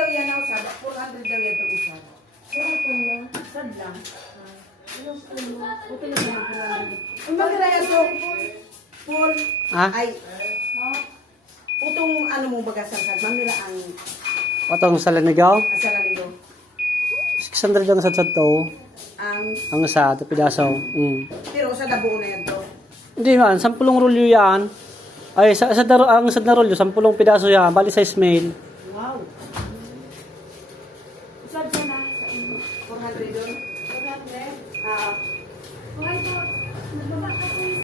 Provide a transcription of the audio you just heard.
daw yan na usad. 400 daw yan itong usad. Usad lang. Ang magkaya so, Paul, ay, utong ano mo bagasangkad, mamira ang Patong sa lanigaw. asalanigo. 600 lang sa to. Ang, Ang sa pidasaw. pero sa nabuo na yan to. Hindi man, 10 rolyo yan. Ay, ang sad na rolyo, 10 pidaso yan. Bali size mail. Wow. Usad siya na sa inyo. 400 doon. 400? Ah.